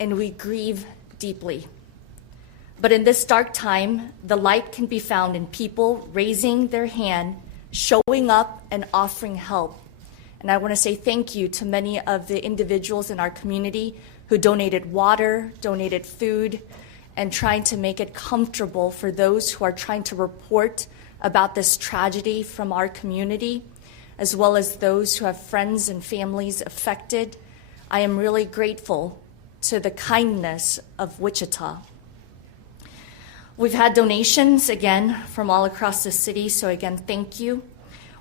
and we grieve deeply. But in this dark time, the light can be found in people raising their hand, showing up, and offering help. And I want to say thank you to many of the individuals in our community who donated water, donated food, and trying to make it comfortable for those who are trying to report about this tragedy from our community, as well as those who have friends and families affected. I am really grateful to the kindness of Wichita. We've had donations, again, from all across the city, so again, thank you.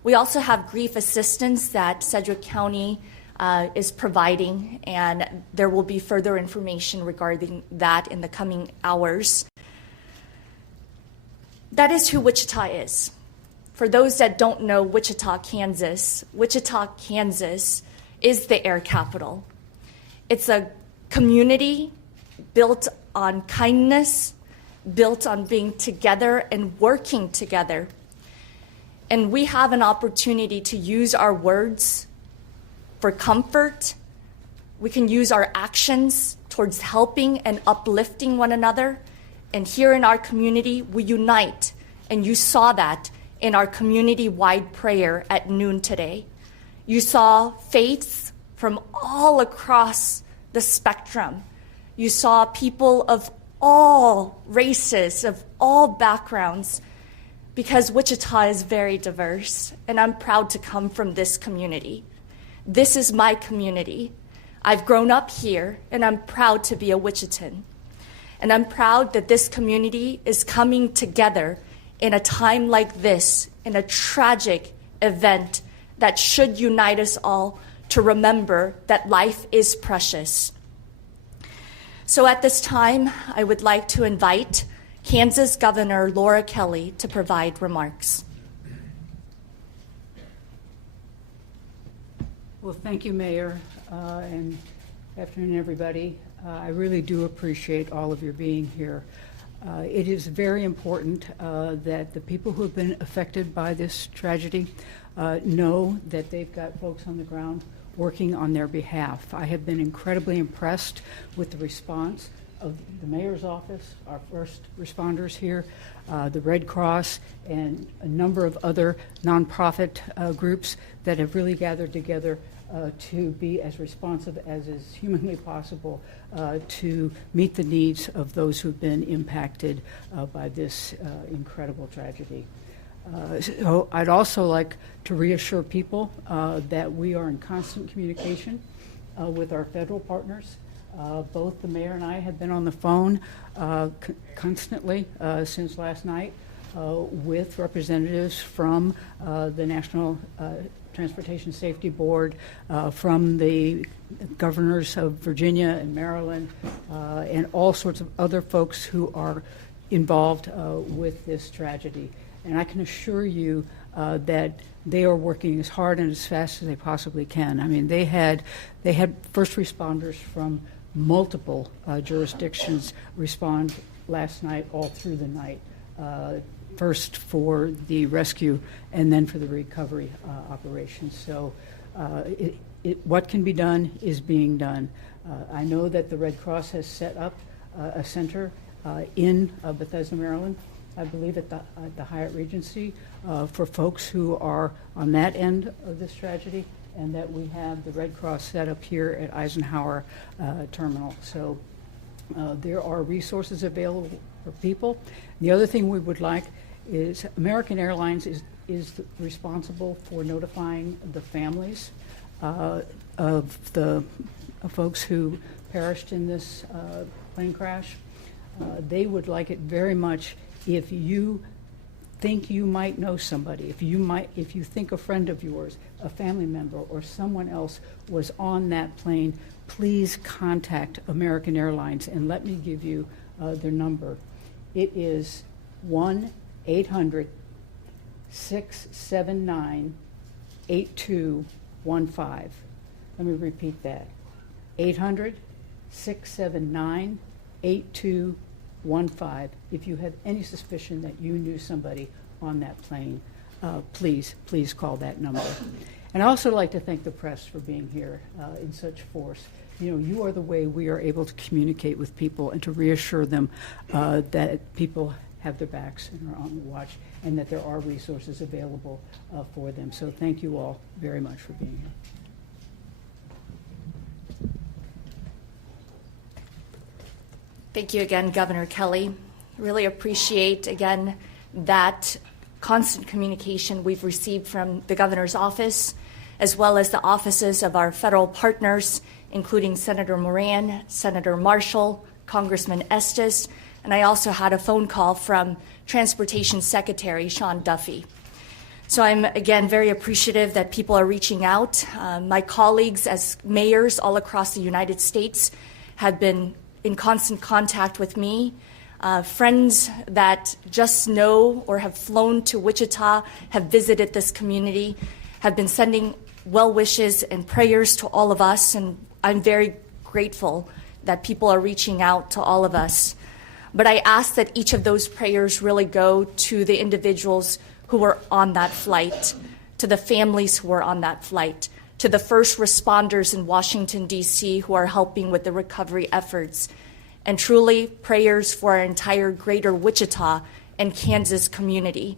We also have grief assistance that Sedgwick County is providing, and there will be further information regarding that in the coming hours. That is who Wichita is. For those that don't know Wichita, Kansas is the air capital. It's a community built on kindness, built on being together and working together. And we have an opportunity to use our words for comfort. We can use our actions towards helping and uplifting one another. And here in our community, we unite. And you saw that in our community-wide prayer at noon today. You saw faiths from all across the spectrum. You saw people of all races, of all backgrounds, because Wichita is very diverse, and I'm proud to come from this community. This is my community. I've grown up here, and I'm proud to be a Wichitan. And I'm proud that this community is coming together in a time like this, in a tragic event that should unite us all to remember that life is precious. So at this time, I would like to invite Kansas Governor Laura Kelly to provide remarks. Well, thank you, Mayor, and good afternoon, everybody. I really do appreciate all of your being here. It is very important that the people who have been affected by this tragedy know that they've got folks on the ground working on their behalf. I have been incredibly impressed with the response of the mayor's office, our first responders here, the Red Cross, and a number of other nonprofit groups that have really gathered together to be as responsive as is humanly possible to meet the needs of those who've been impacted by this incredible tragedy. So I'd also like to reassure people that we are in constant communication with our federal partners. Both the mayor and I have been on the phone constantly since last night with representatives from the National Transportation Safety Board, from the governors of Virginia and Maryland, and all sorts of other folks who are involved with this tragedy. And I can assure you that they are working as hard and as fast as they possibly can. I mean, they had first responders from multiple jurisdictions respond last night, all through the night, first for the rescue and then for the recovery operations. So what can be done is being done. I know that the Red Cross has set up a center in Bethesda, Maryland, I believe at the Hyatt Regency, for folks who are on that end of this tragedy, and that we have the Red Cross set up here at Eisenhower Terminal. So there are resources available for people. The other thing we would like is American Airlines is responsible for notifying the families of the folks who perished in this plane crash. They would like it very much if you think you might know somebody, if you think a friend of yours, a family member, or someone else was on that plane, please contact American Airlines, and let me give you their number. It is 1-800-679-8215. Let me repeat that. 800-679-8215. If you have any suspicion that you knew somebody on that plane, please call that number. And I also like to thank the press for being here in such force. You know, you are the way we are able to communicate with people and to reassure them that people have their backs and are on watch, and that there are resources available for them. So thank you all very much for being here. Thank you again, Governor Kelly. Really appreciate, again, that constant communication we've received from the governor's office, as well as the offices of our federal partners, including Senator Moran, Senator Marshall, Congressman Estes, and I also had a phone call from Transportation Secretary Sean Duffy. So I'm, again, very appreciative that people are reaching out. My colleagues as mayors all across the United States have been in constant contact with me. Friends that just know or have flown to Wichita, have visited this community, have been sending well wishes and prayers to all of us, and I'm very grateful that people are reaching out to all of us. But I ask that each of those prayers really go to the individuals who were on that flight, to the families who were on that flight, to the first responders in Washington, D.C. who are helping with the recovery efforts, and truly prayers for our entire greater Wichita and Kansas community.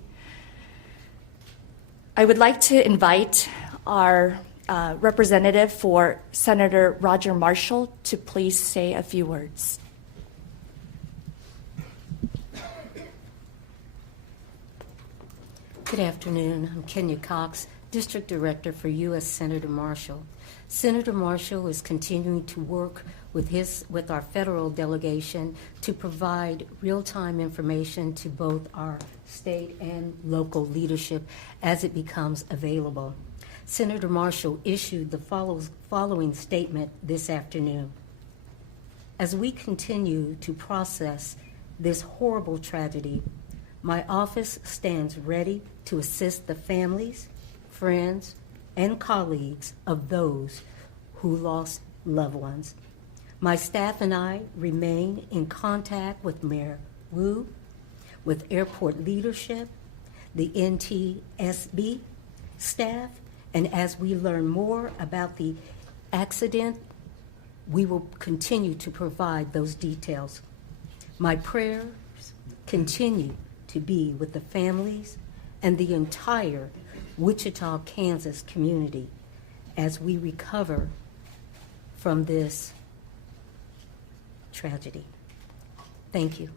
I would like to invite our representative for Senator Roger Marshall to please say a few words. Good afternoon. I'm Kenya Cox, District Director for U.S. Senator Marshall. Senator Marshall is continuing to work with our federal delegation to provide real-time information to both our state and local leadership as it becomes available. Senator Marshall issued the following statement this afternoon. As we continue to process this horrible tragedy, my office stands ready to assist the families, friends, and colleagues of those who lost loved ones. My staff and I remain in contact with Mayor Wu, with airport leadership, the NTSB staff, and as we learn more about the accident, we will continue to provide those details. My prayers continue to be with the families and the entire Wichita, Kansas community as we recover from this tragedy. Thank you.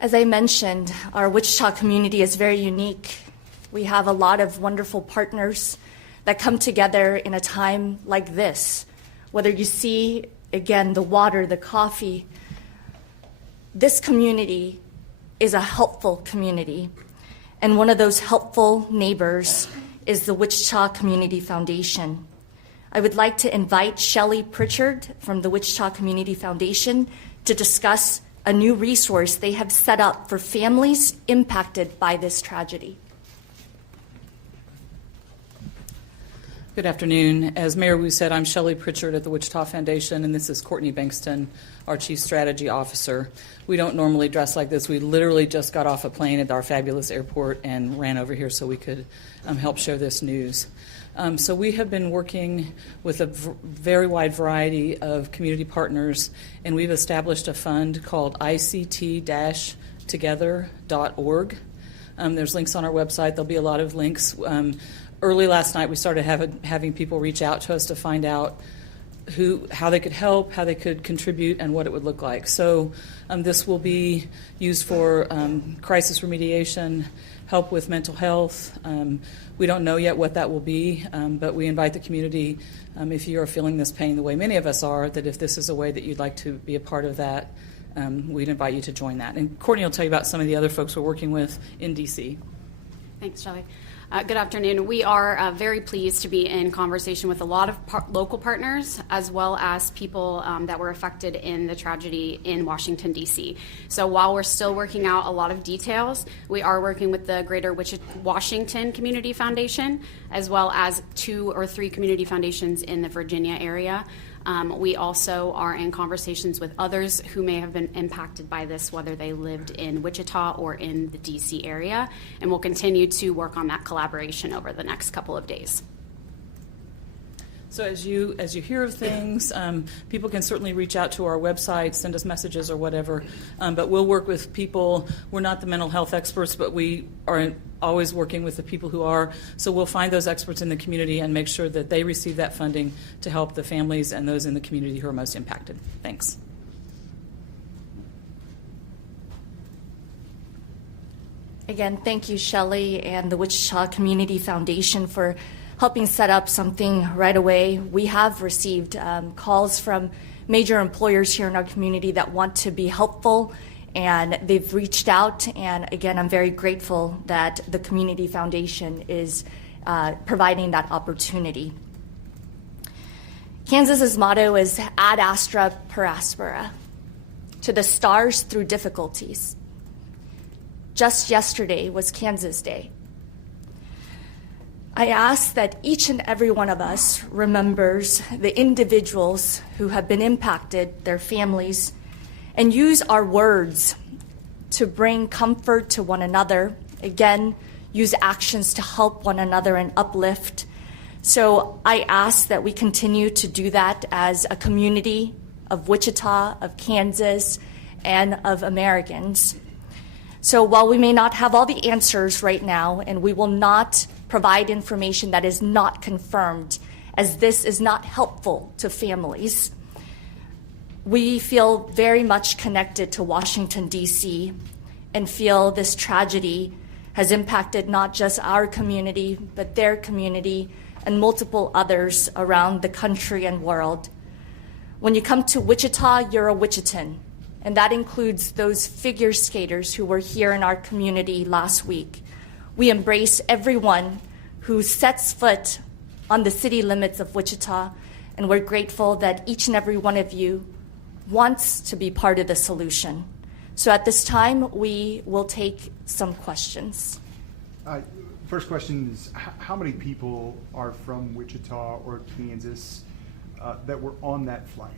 As I mentioned, our Wichita community is very unique. We have a lot of wonderful partners that come together in a time like this. Whether you see, again, the water, the coffee, this community is a helpful community. And one of those helpful neighbors is the Wichita Community Foundation. I would like to invite Shelley Pritchard from the Wichita Community Foundation to discuss a new resource they have set up for families impacted by this tragedy. Good afternoon. As Mayor Wu said, I'm Shelley Pritchard at the Wichita Foundation, and this is Courtney Bankston, our Chief Strategy Officer. We don't normally dress like this. We literally just got off a plane at our fabulous airport and ran over here so we could help share this news. So we have been working with a very wide variety of community partners, and we've established a fund called ICT-together.org. There's links on our website. There'll be a lot of links. Early last night, we started having people reach out to us to find out how they could help, how they could contribute, and what it would look like. So this will be used for crisis remediation, help with mental health. We don't know yet what that will be, but we invite the community, if you are feeling this pain the way many of us are, that if this is a way that you'd like to be a part of that, we'd invite you to join that. And Courtney will tell you about some of the other folks we're working with in D.C. Thanks, Shelley. Good afternoon. We are very pleased to be in conversation with a lot of local partners, as well as people that were affected in the tragedy in Washington, D.C. So while we're still working out a lot of details, we are working with the Greater Washington Community Foundation, as well as 2 or 3 community foundations in the Virginia area. We also are in conversations with others who may have been impacted by this, whether they lived in Wichita or in the DC area, and we'll continue to work on that collaboration over the next couple of days. So as you hear of things, people can certainly reach out to our website, send us messages or whatever. But we'll work with people. We're not the mental health experts, but we are always working with the people who are. So we'll find those experts in the community and make sure that they receive that funding to help the families and those in the community who are most impacted. Thanks. Again, thank you, Shelley, and the Wichita Community Foundation for helping set up something right away. We have received calls from major employers here in our community that want to be helpful, and they've reached out. And again, I'm very grateful that the Community Foundation is providing that opportunity. Kansas's motto is ad astra per aspera, to the stars through difficulties. Just yesterday was Kansas Day. I ask that each and every one of us remembers the individuals who have been impacted, their families, and use our words to bring comfort to one another. Again, use actions to help one another and uplift. So I ask that we continue to do that as a community of Wichita, of Kansas, and of Americans. So while we may not have all the answers right now, and we will not provide information that is not confirmed, as this is not helpful to families, we feel very much connected to Washington, D.C., and feel this tragedy has impacted not just our community, but their community and multiple others around the country and world. When you come to Wichita, you're a Wichitan, and that includes those figure skaters who were here in our community last week. We embrace everyone who sets foot on the city limits of Wichita, and we're grateful that each and every one of you wants to be part of the solution. So at this time, we will take some questions. First question is, how many people are from Wichita or Kansas that were on that flight?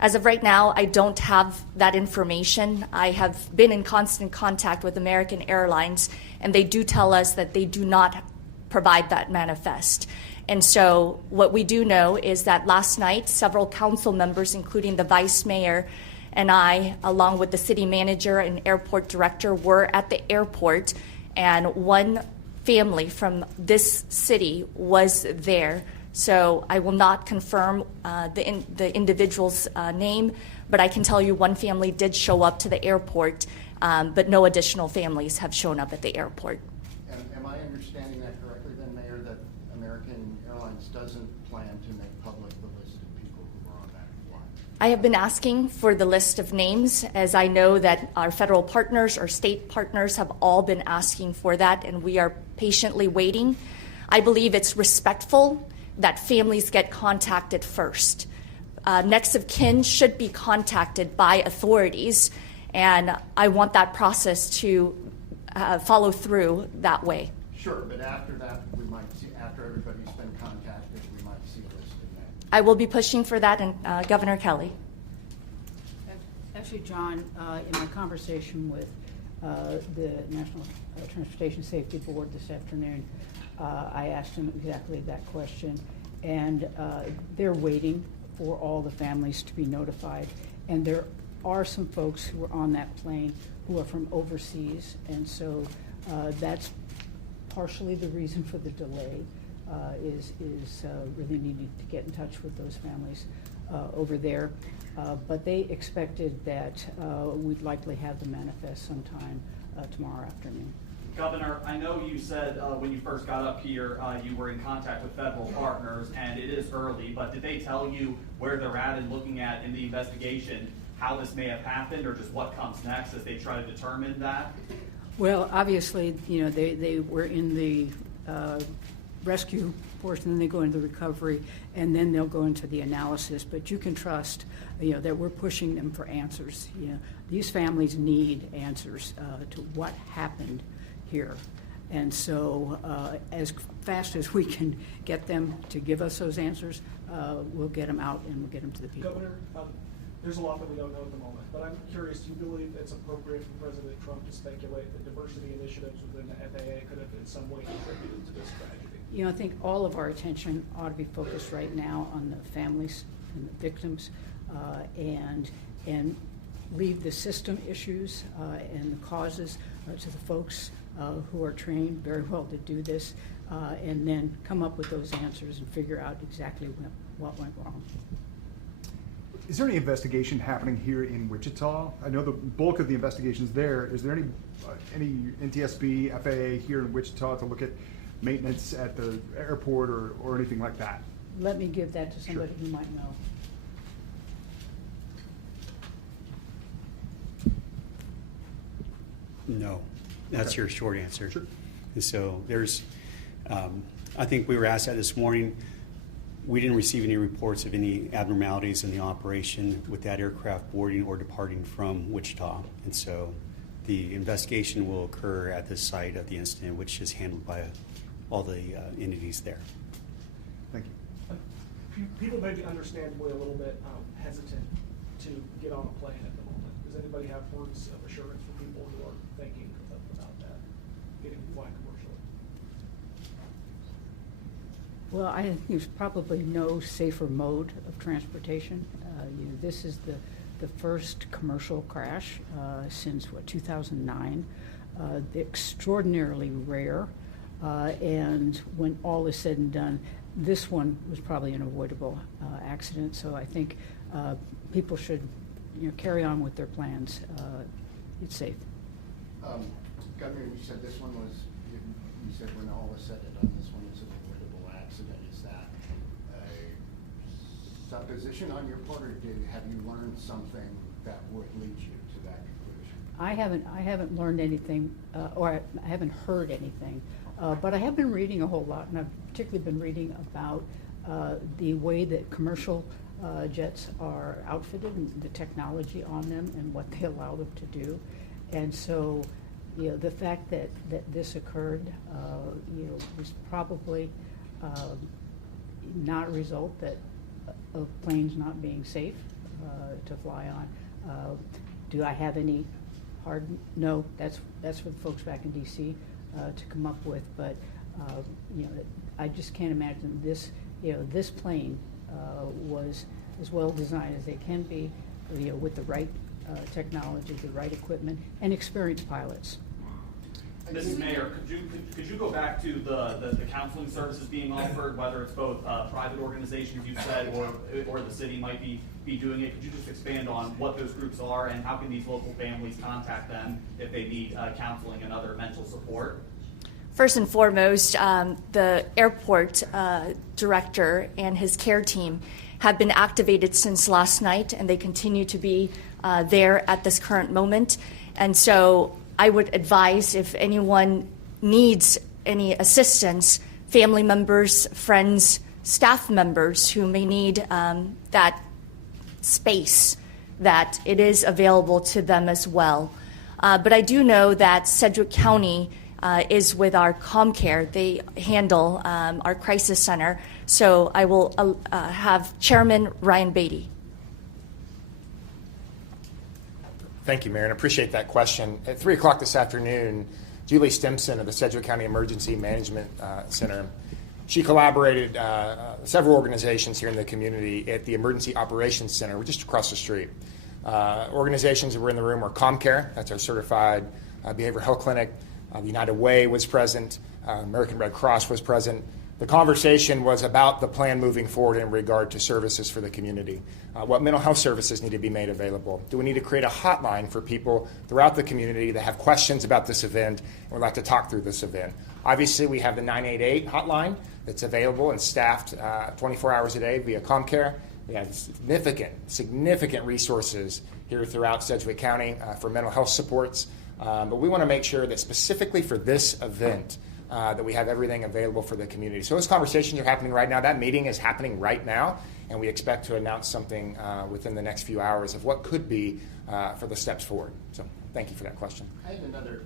As of right now, I don't have that information. I have been in constant contact with American Airlines, and they do tell us that they do not provide that manifest. And so what we do know is that last night, several council members, including the vice mayor and I, along with the city manager and airport director, were at the airport, and one family from this city was there. So I will not confirm the individual's name, but I can tell you one family did show up to the airport, but no additional families have shown up at the airport. And am I understanding that correctly then, Mayor, that American Airlines doesn't plan to make public the list of people who were on that flight? I have been asking for the list of names, as I know that our federal partners, our state partners have all been asking for that, and we are patiently waiting. I believe it's respectful that families get contacted first. Next of kin should be contacted by authorities, and I want that process to follow through that way. Sure, but after that, we might see, after everybody's been contacted, we might see a list of names. I will be pushing for that, and Governor Kelly. Actually, John, in my conversation with the National Transportation Safety Board this afternoon, I asked them exactly that question, and they're waiting for all the families to be notified. And there are some folks who are on that plane who are from overseas, and so that's partially the reason for the delay, is really needing to get in touch with those families over there. But they expected that we'd likely have the manifest sometime tomorrow afternoon. Governor, I know you said when you first got up here you were in contact with federal partners, and it is early, but did they tell you where they're at and looking at in the investigation how this may have happened, or just what comes next as they try to determine that? Well, obviously, you know, they were in the rescue portion, then they go into the recovery, and then they'll go into the analysis. But you can trust, you know, that we're pushing them for answers. You know, these families need answers to what happened here. And so as fast as we can get them to give us those answers, we'll get them out and we'll get them to the people. Governor, there's a lot that we don't know at the moment, but I'm curious, do you believe it's appropriate for President Trump to speculate that diversity initiatives within the FAA could have in some way contributed to this tragedy? You know, I think all of our attention ought to be focused right now on the families and the victims, and leave the system issues and the causes to the folks who are trained very well to do this, and then come up with those answers and figure out exactly what went wrong. Is there any investigation happening here in Wichita? I know the bulk of the investigation's there. Is there any NTSB, FAA here in Wichita to look at maintenance at the airport or anything like that? Let me give that to somebody who might know. No, that's Okay. your short answer. Sure. And so there's, I think we were asked that this morning. We didn't receive any reports of any abnormalities in the operation with that aircraft boarding or departing from Wichita. And so the investigation will occur at the site of the incident, which is handled by all the entities there. Thank you. People may be understandably a little bit hesitant to get on a plane at the moment. Does anybody have words of assurance for people who are thinking about that, getting flying commercially? Well, I think there's probably no safer mode of transportation. This is the first commercial crash since, 2009. Extraordinarily rare. And when all is said and done, this one was probably an avoidable accident. So I think people should carry on with their plans. It's safe. Governor, you said this one was, you said when all is said and done, this one is an avoidable accident. Is that a supposition on your part, or have you learned something that would lead you to that conclusion? I haven't learned anything, or I haven't heard anything, but I have been reading a whole lot, and I've particularly been reading about the way that commercial jets are outfitted and the technology on them and what they allow them to do. And so, the fact that this occurred, was probably not a result of planes not being safe to fly on. Do I have any hard? No, that's for the folks back in D.C. To come up with. But I just can't imagine this. This plane was as well designed as they can be, with the right technology, the right equipment, and experienced pilots. Mrs. Mayor, could you go back to the counseling services being offered, whether it's both private organizations you said or the city might be doing it? Could you just expand on what those groups are and how can these local families contact them if they need counseling and other mental support? First and foremost, the airport director and his care team have been activated since last night, and they continue to be there at this current moment. And so I would advise, if anyone needs any assistance, family members, friends, staff members who may need that space, that it is available to them as well. But I do know that Sedgwick County is with our ComCare. They handle our crisis center. So I will have Chairman Ryan Beatty. Thank you, Mayor, and appreciate that question. At 3 o'clock this afternoon, Julie Stimson of the Sedgwick County Emergency Management Center, she collaborated several organizations here in the community at the Emergency Operations Center. We're just across the street. Organizations that were in the room were ComCare, that's our certified behavioral health clinic. The United Way was present. American Red Cross was present. The conversation was about the plan moving forward in regard to services for the community. What mental health services need to be made available? Do we need to create a hotline for people throughout the community that have questions about this event and would like to talk through this event? Obviously, we have the 988 hotline that's available and staffed 24 hours a day via ComCare. We have significant resources here throughout Sedgwick County for mental health supports. But we want to make sure that specifically for this event, that we have everything available for the community. So those conversations are happening right now. That meeting is happening right now, and we expect to announce something within the next few hours of what could be for the steps forward. So thank you for that question. I have another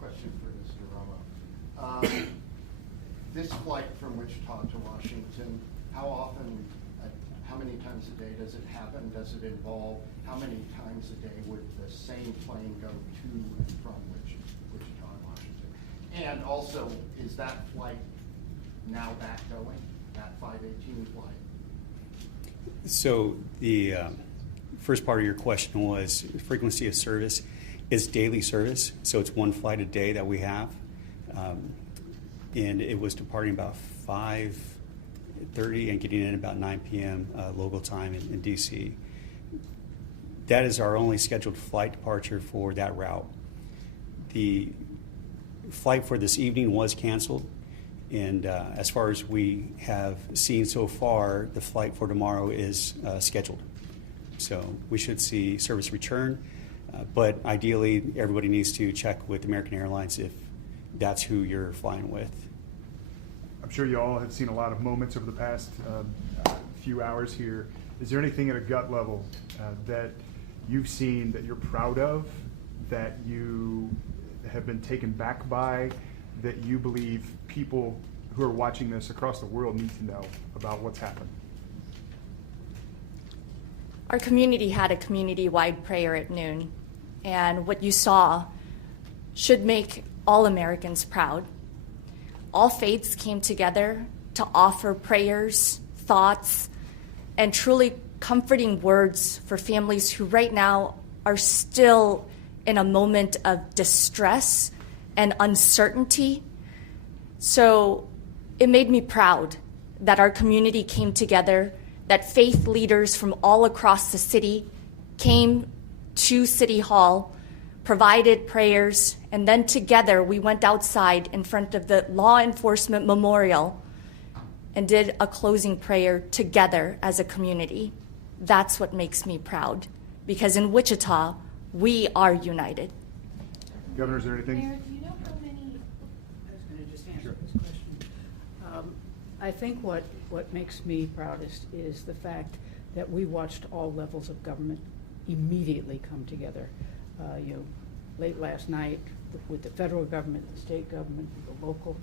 question for Mr. Romo. This flight from Wichita to Washington, how often, how many times a day does it happen? Does it involve, how many times a day would the same plane go to and from Wichita and Washington? And also, is that flight now back going, that 518 flight? So the first part of your question was frequency of service. It's daily service, so it's one flight a day that we have. And it was departing about 5:30 and getting in about 9 p.m. Local time in D.C. That is our only scheduled flight departure for that route. The flight for this evening was canceled, and as far as we have seen so far, the flight for tomorrow is scheduled. So we should see service return, but ideally everybody needs to check with American Airlines if that's who you're flying with. I'm sure you all have seen a lot of moments over the past few hours here. Is there anything at a gut level that you've seen that you're proud of, that you have been taken back by, that you believe people who are watching this across the world need to know about what's happened? Our community had a community-wide prayer at noon, and what you saw should make all Americans proud. All faiths came together to offer prayers, thoughts, and truly comforting words for families who right now are still in a moment of distress and uncertainty. So it made me proud that our community came together, that faith leaders from all across the city came to City Hall, provided prayers, and then together we went outside in front of the law enforcement memorial and did a closing prayer together as a community. That's what makes me proud, because in Wichita, we are united. Governor, is there anything? Mayor, do you know how many? I was going to just answer this question. I think what makes me proudest is the fact that we watched all levels of government immediately come together. Late last night with the federal government, the state government, the local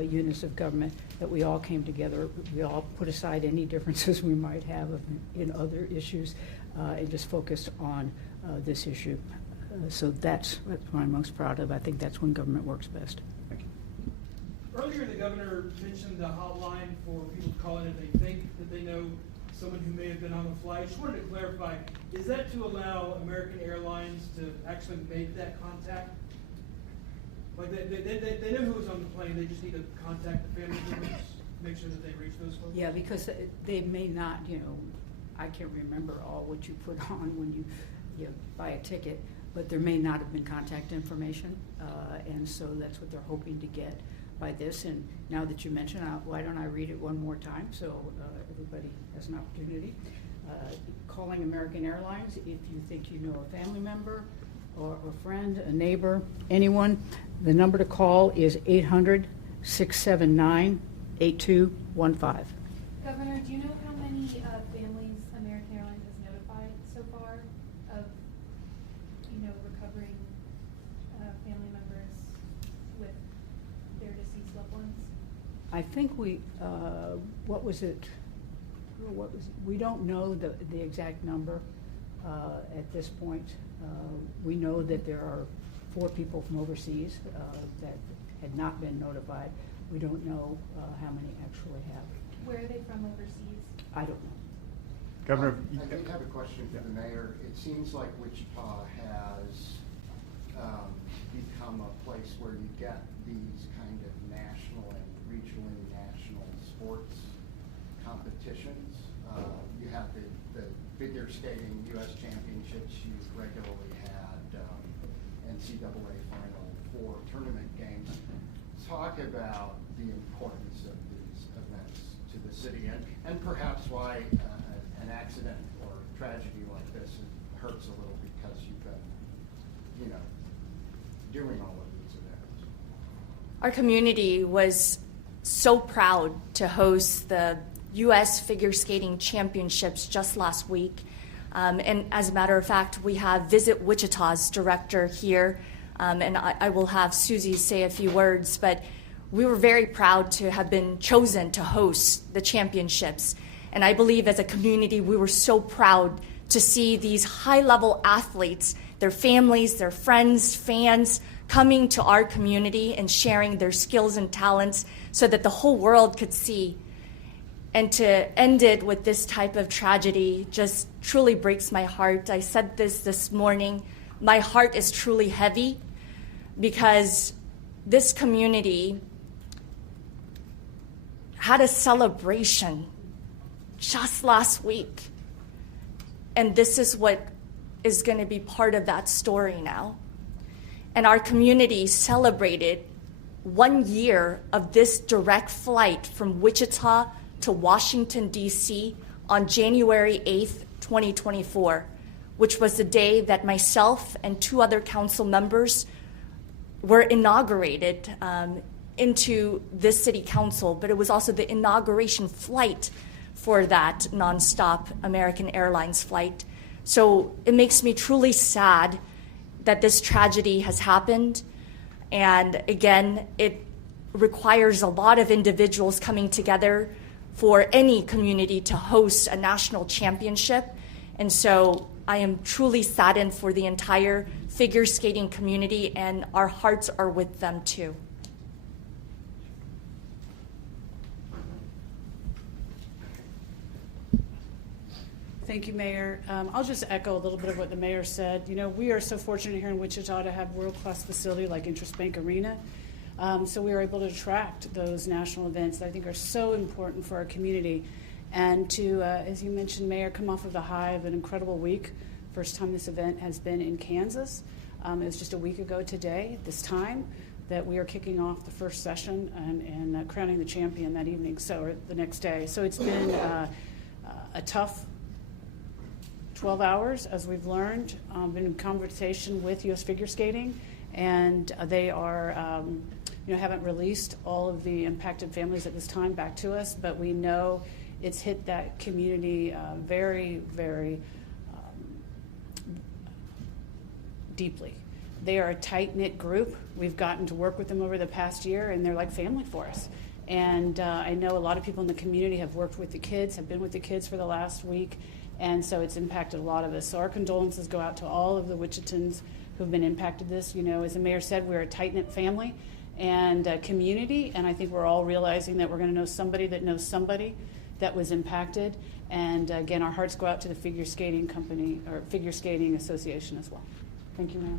units of government, that we all came together. We all put aside any differences we might have in other issues and just focused on this issue. So that's what I'm most proud of. I think that's when government works best. Thank you. Earlier, the governor mentioned the hotline for people to call in if they think that they know someone who may have been on the flight. Just wanted to clarify, is that to allow American Airlines to actually make that contact? Like they know who was on the plane, they just need to contact the family members, make sure that they reach those folks? Yeah, because they may not, I can't remember all what you put on when you buy a ticket, but there may not have been contact information, and so that's what they're hoping to get by this. And now that you mention, why don't I read it one more time so everybody has an opportunity. Calling American Airlines if you think you know a family member or a friend, a neighbor, anyone. The number to call is 800-679-8215. Governor, do you know how many families American Airlines has notified so far of, recovering family members with their deceased loved ones? I think we don't know the exact number at this point. We know that there are 4 people from overseas that had not been notified. We don't know how many actually have. Where are they from overseas? I don't know. Governor, I did have a question for the mayor. It seems like Wichita has become a place where you get these kind of national and regionally national sports competitions. You have the figure skating U.S. championships. You've regularly had NCAA Final Four tournament games. Talk about the importance of these events to the city, and perhaps why an accident or tragedy like this hurts a little because you've been, doing all of these events. Our community was so proud to host the U.S. Figure Skating Championships just last week. And as a matter of fact, we have Visit Wichita's director here, and I will have Susie say a few words, but we were very proud to have been chosen to host the championships. And I believe as a community, we were so proud to see these high-level athletes, their families, their friends, fans, coming to our community and sharing their skills and talents so that the whole world could see. And to end it with this type of tragedy just truly breaks my heart. I said this morning, my heart is truly heavy because this community had a celebration just last week. And this is what is going to be part of that story now. And our community celebrated 1 year of this direct flight from Wichita to Washington, D.C. on January 8th, 2024, which was the day that myself and 2 other council members were inaugurated into this city council, but it was also the inauguration flight for that nonstop American Airlines flight. So it makes me truly sad that this tragedy has happened. And again, it requires a lot of individuals coming together for any community to host a national championship. And so I am truly saddened for the entire figure skating community, and our hearts are with them too. Thank you, Mayor. I'll just echo a little bit of what the mayor said. You know, we are so fortunate here in Wichita to have world-class facility like Interest Bank Arena. So we are able to attract those national events that I think are so important for our community. And to, as you mentioned, Mayor, come off of the high of an incredible week. First time this event has been in Kansas. It was just a week ago today, this time, that we are kicking off the first session and crowning the champion that evening, or the next day. So it's been a tough 12 hours, as we've learned. Been in conversation with U.S. Figure Skating, and they are, haven't released all of the impacted families at this time back to us, but we know it's hit that community very, very deeply. They are a tight-knit group. We've gotten to work with them over the past year, and they're like family for us. And I know a lot of people in the community have worked with the kids, have been with the kids for the last week, and so it's impacted a lot of us. So our condolences go out to all of the Wichitans who've been impacted this. You know, as the mayor said, we're a tight-knit family and community, and I think we're all realizing that we're going to know somebody that knows somebody that was impacted. And again, our hearts go out to the Figure Skating Company, or Figure Skating Association as well. Thank you, Mayor.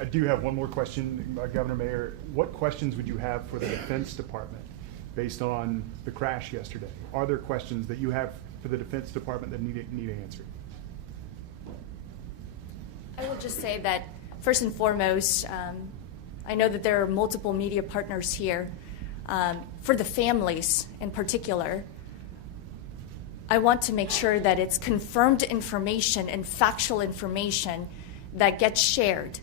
I do have one more question, Governor Mayor. What questions would you have for the Defense Department based on the crash yesterday? Are there questions that you have for the Defense Department that need answered? I will just say that first and foremost, I know that there are multiple media partners here. For the families in particular, I want to make sure that it's confirmed information and factual information that gets shared.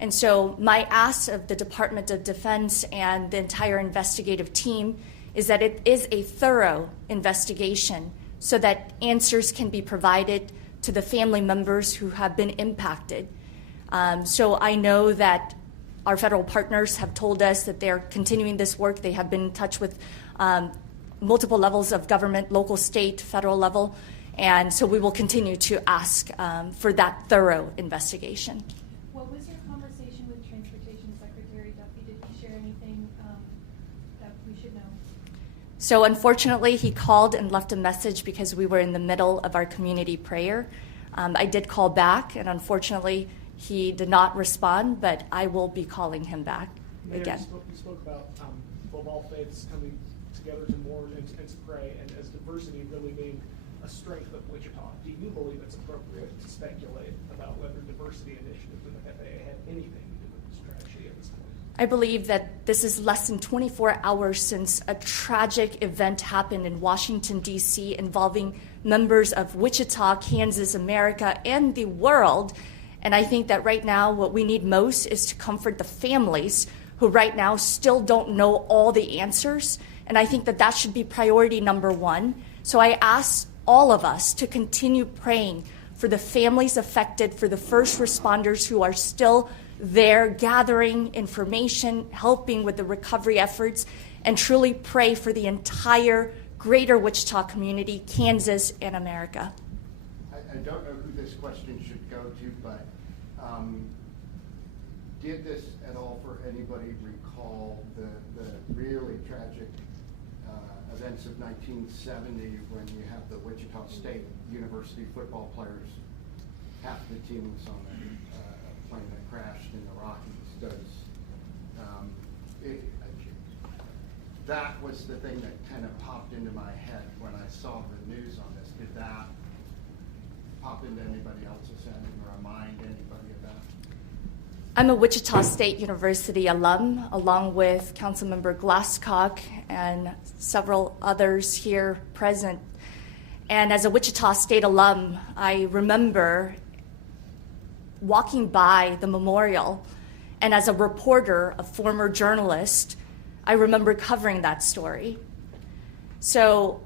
And so my ask of the Department of Defense and the entire investigative team is that it is a thorough investigation so that answers can be provided to the family members who have been impacted. So I know that our federal partners have told us that they're continuing this work. They have been in touch with multiple levels of government, local, state, federal level. And so we will continue to ask for that thorough investigation. What was your conversation with Transportation Secretary Duffy? Did he share anything that we should know? So unfortunately, he called and left a message because we were in the middle of our community prayer. I did call back, and unfortunately, he did not respond, but I will be calling him back again. You spoke about all faiths coming together to mourn and to pray, and as diversity really being a strength of Wichita. Do you believe it's appropriate to speculate about whether diversity initiatives in the FAA had anything to do with this tragedy at this point? I believe that this is less than 24 hours since a tragic event happened in Washington, D.C., involving members of Wichita, Kansas, America, and the world. And I think that right now what we need most is to comfort the families who right now still don't know all the answers. And I think that that should be priority number one. So I ask all of us to continue praying for the families affected, for the first responders who are still there gathering information, helping with the recovery efforts, and truly pray for the entire greater Wichita community, Kansas, and America. I don't know who this question should go to, but did this at all for anybody recall the really tragic events of 1970 when you have the Wichita State University football players, half the team was on a plane that crashed in the Rockies? That was the thing that kind of popped into my head when I saw the news on this. Did that pop into anybody else's head or remind anybody of that? I'm a Wichita State University alum, along with Councilmember Glasscock and several others here present. And as a Wichita State alum, I remember walking by the memorial, and as a reporter, a former journalist, I remember covering that story. So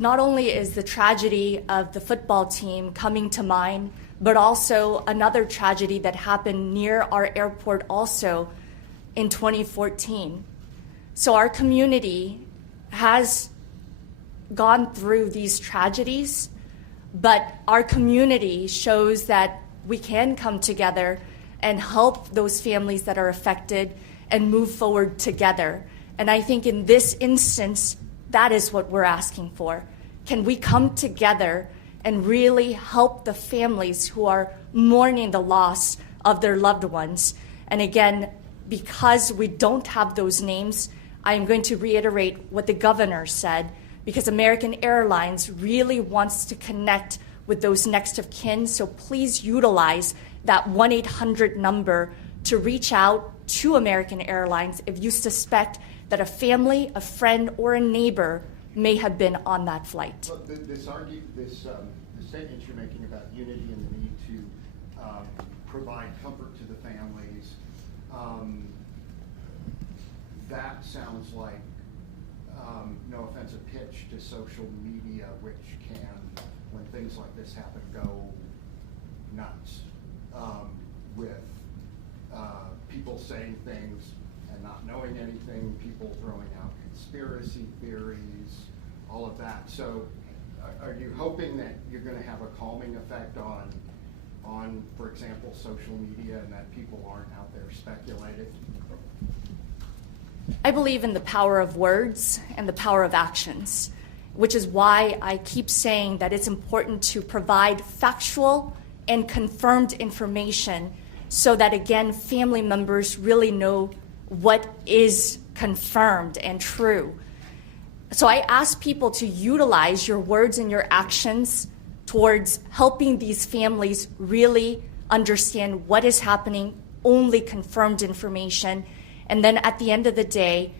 not only is the tragedy of the football team coming to mind, but also another tragedy that happened near our airport also in 2014. So our community has gone through these tragedies, but our community shows that we can come together and help those families that are affected and move forward together. And I think in this instance, that is what we're asking for. Can we come together and really help the families who are mourning the loss of their loved ones? And again, because we don't have those names, I am going to reiterate what the governor said, because American Airlines really wants to connect with those next of kin. So please utilize that 1-800 number to reach out to American Airlines if you suspect that a family, a friend, or a neighbor may have been on that flight. Well, the statements you're making about unity and the need to provide comfort to the families, that sounds like, no offense, a pitch to social media, which can, when things like this happen, go nuts with people saying things and not knowing anything, people throwing out conspiracy theories, all of that. So are you hoping that you're going to have a calming effect on, for example, social media, and that people aren't out there speculating? I believe in the power of words and the power of actions, which is why I keep saying that it's important to provide factual and confirmed information so that, again, family members really know what is confirmed and true. So I ask people to utilize your words and your actions towards helping these families really understand what is happening, only confirmed information. And then at the end of the day,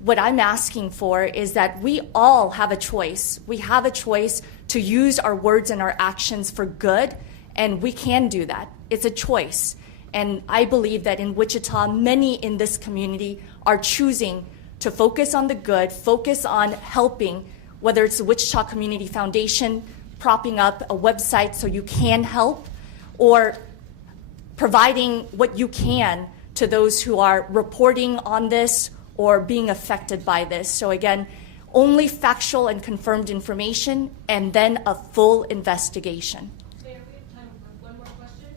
what I'm asking for is that we all have a choice. We have a choice to use our words and our actions for good, and we can do that. It's a choice. And I believe that in Wichita, many in this community are choosing to focus on the good, focus on helping, whether it's the Wichita Community Foundation propping up a website so you can help, or providing what you can to those who are reporting on this or being affected by this. So again, only factual and confirmed information, and then a full investigation. Mayor, we have time for one more question.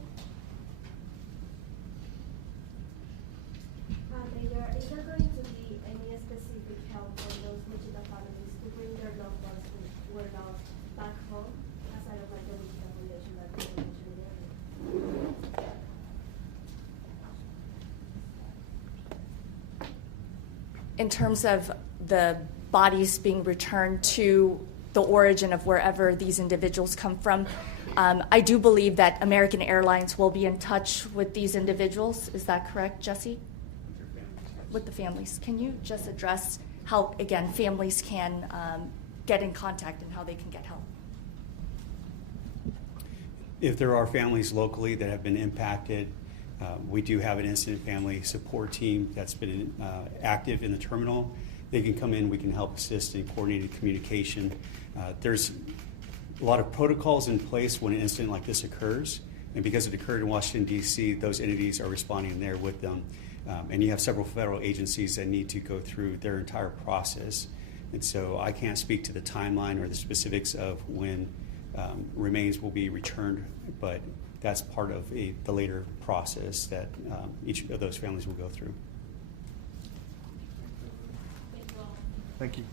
Mayor, is there going to be any specific help for those Wichita families to bring their loved ones who were lost back home, aside of like the Wichita Foundation that you mentioned earlier? In terms of the bodies being returned to the origin of wherever these individuals come from, I do believe that American Airlines will be in touch with these individuals. Is that correct, Jesse? With the families. Can you just address how, again, families can get in contact and how they can get help? If there are families locally that have been impacted, we do have an incident family support team that's been active in the terminal. They can come in, we can help assist in coordinated communication. There's a lot of protocols in place when an incident like this occurs. And because it occurred in Washington, D.C., those entities are responding there with them. And you have several federal agencies that need to go through their entire process. And so I can't speak to the timeline or the specifics of when remains will be returned, but that's part of the later process that each of those families will go through. Thank you.